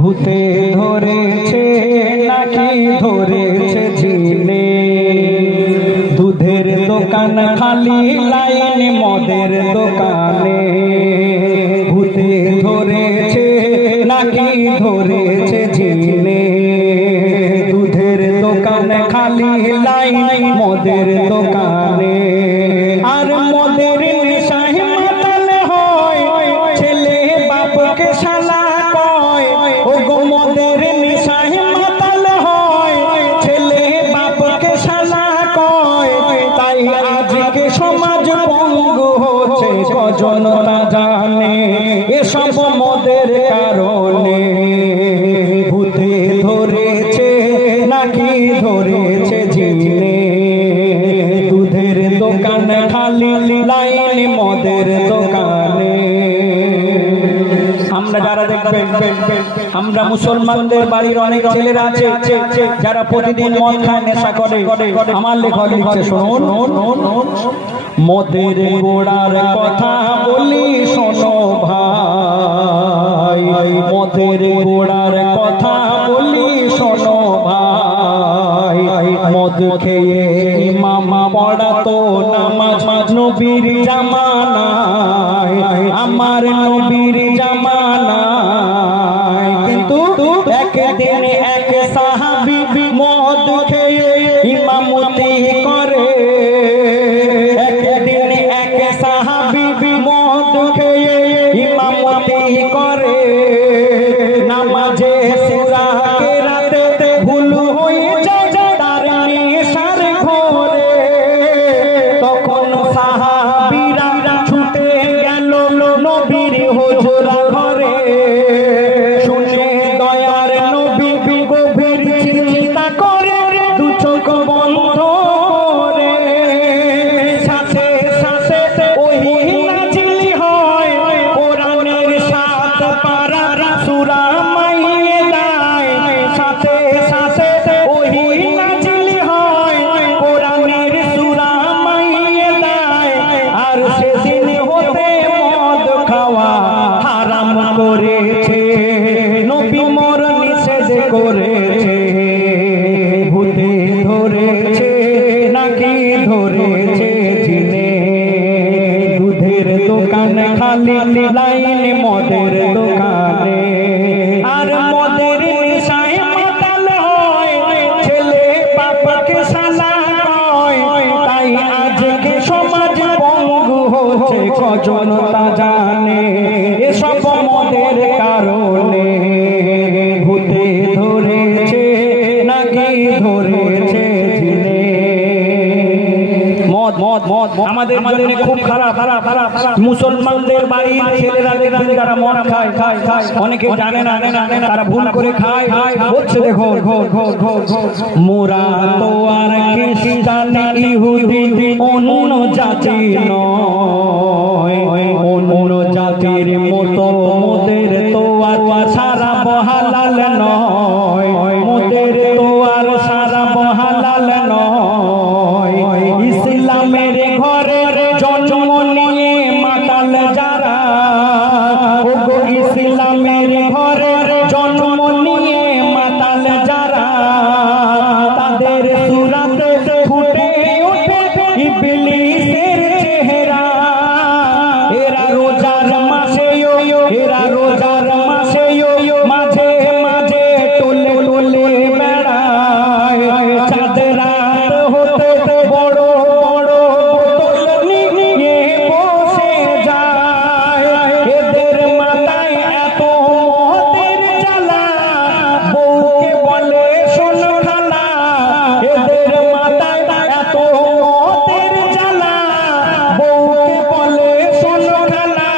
ভূতে ধরেছে নাকি ধরেছে ঝিলে, দুধের দোকান খালি লাইন মদের দোকানে, ভূতে ধরেছে নাকি ধরেছে ঝিলে, দুধের দোকান খালি লাইন মদের দোকানে। আর মদের নেশায় মাতাল হয় ছেলে বাপকে শালা কয়, ও গো মদের নেশায় মাতাল হয় ছেলে বাপকে শালা কয়। তাই আজকে সমাজ পঙ্গু হচ্ছে কজন তা জানে, এসব মদের কারণে। ভূতে ধরেছে নাকি ধরেছে ঝিলে, দুধের দোকান খালি লাইন মদের দোকানে। আমরা যারা দেখবেন, আমরা মুসলমানদের বাড়ির অনেক ছেলেরা আছে যারা প্রতিদিন মদ খায়, নেশা করে। আমার লেখক লিখছে শুনুন, মদের গোড়ার কথা বলি শোনো ভাই, মদের গোড়ার কথা বলি শোনো ভাই। মদ খেয়ে ইমাম পড়াতো নামাজ নবীর জামানায়, আমার নবীর জামানায়। কিন্তু একদিন এক সাহাবী মদ খেয়ে ইমামতি করে, একদিন এক সাহাবী মদ খেয়ে ইমামতি করে। নামাজে সূরা কেরাতে ভুল হয়ে যায় তার নেশার ঘরে, তখন সাহাবীরা ছুটে গেল নবীর হুজরা ঘরে। শুনে দয়ার নবী গভীর চিন্তা করে দু চোখ বন্ধ করে। সাথে সাথে ওহি নাজিল হয় কোরআনের 7 পারা সূরা মাইদায়, সাথে সাথে ওহি নাজিল হয় কোরআনের সূরা মাইদায়। আর সেদিন হতে মদ খাওয়া হারাম করেছে, নবী মোর নিষেধ করেছে। ভূতে ধরেছে নাকি ধরেছে ঝিলে, দুধের দোকান খালি লাইন মদের দোকানে। আর মদের নেশায় মাতাল হয় ছেলে বাপকে শালা কয়, তাই আজকে সমাজ পঙ্গু হচ্ছে কজন তা জানে, এসব মদের কারণে। ভূতে ধরেছে নাকি ধরেছে ঝিলে। মদ মদ মদ আমাদের জন্য খুব খারাপ। মুসলমানদের বাড়ির ছেলেরা দেখবেন যারা মদ খায়, অনেকে জানে না, তারা ভুল করে খায়। হচ্ছে দেখো, মোরা তো আর খ্রিস্টান ইহুদি অন্য জাতি নয়, অন্য জাতির মতো মোদের তো আর সারা বহালাল নয়, মোদের তো আর সারা বহালাল নয়। ইসলামের ঘরে জন্ম নিয়ে মাতাল যারা, ওগো ইসলামের ঘরে জন্ম নিয়ে মাতাল যারা, তাদের সুরাতে ফুটে ওঠে ইবলিসের চেহারা। এরা রোজার মাসে মাঝে মাঝে টোলে টোলে বেড়ায়, চাঁদ রাত হতে বড় বড় বোতল নিয়ে বসে যায়। এদের মাথায় এত মদের জ্বালা, বউকে বলে শোন খালা। এদের মাথায় এত মদের জ্বালা, বউকে বলে শোন খালা।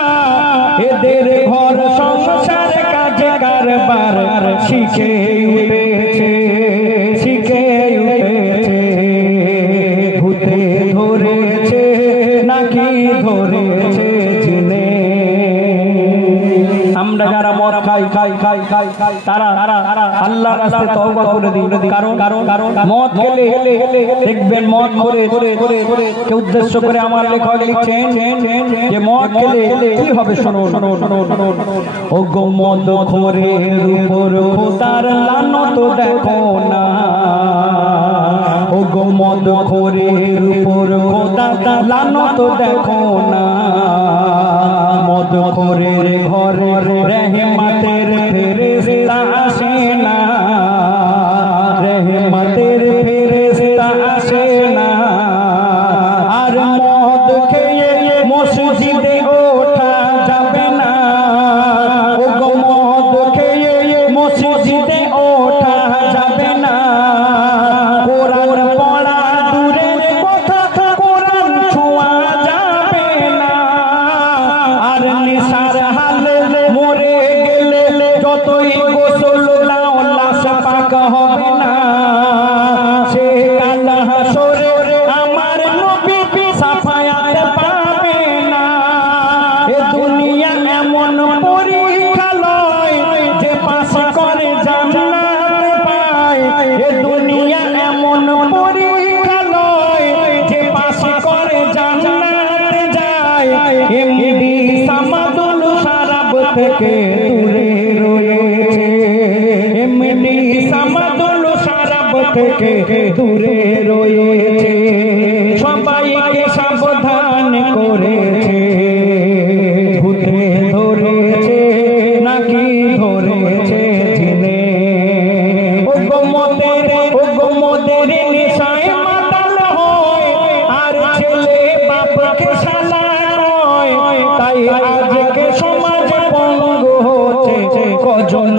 এদের ঘর সংসার কাজ কারবার শিখে উঠেছে। ভূতে ধরেছে নাকি ধরেছে ঝিলে। আমরা যারা মদ খাই তারা আল্লাহর রাস্তায় তওবা করে দিন। কারণ মদ খেলে দেখবেন, মদ করে কে উদ্দেশ্য করে আমার লেখক লিখছেন যে মদ খেলে কি হবে শুনুন। ও গো মদ খোরের উপর খোদার লানত দেখো না, ও গো মদ খোরের উপর খোদার লানত দেখো না, মদ খোরের ঘরে রহমতের ফেরেশতা আসে না, রহমতের ফেরেশতা আসে না। আর মদ খেয়ে মসজিদে ওঠা যাবে না, ও গো মদ খেয়ে মসজিদে ওঠা যাবে না, কোরআন পড়া দূরের কথা, কোরআন ছোঁয়া যাবে না। আর নিশার হালে মরে গেলে যতই গোসল লাও লাশ পাক হবে না, সে কাল হাসরে আমার নবী সাফায়াত পাবে না। এ দুনিয়া এমন পরীক্ষা লয় যে পাস করে জান্নাত পায়, এ দুনিয়া এমন পরীক্ষা লয় যে পাস করে জান্নাত যায়। এমডি সামাদুল সারাব থেকে দূরে রয়েছে, এমডি সামাদুল সারাব থেকে দূরে রয়েছে, সবাইকে সাবধান করেছে। ভূতে ধরেছে নাকি ধরেছে জিনে, ও গো মদের নেশায় মাতাল হয়, আর ছেলে বাপকে শালা কয়। তাই আজকে সমাজ পঙ্গু হচ্ছে, কজন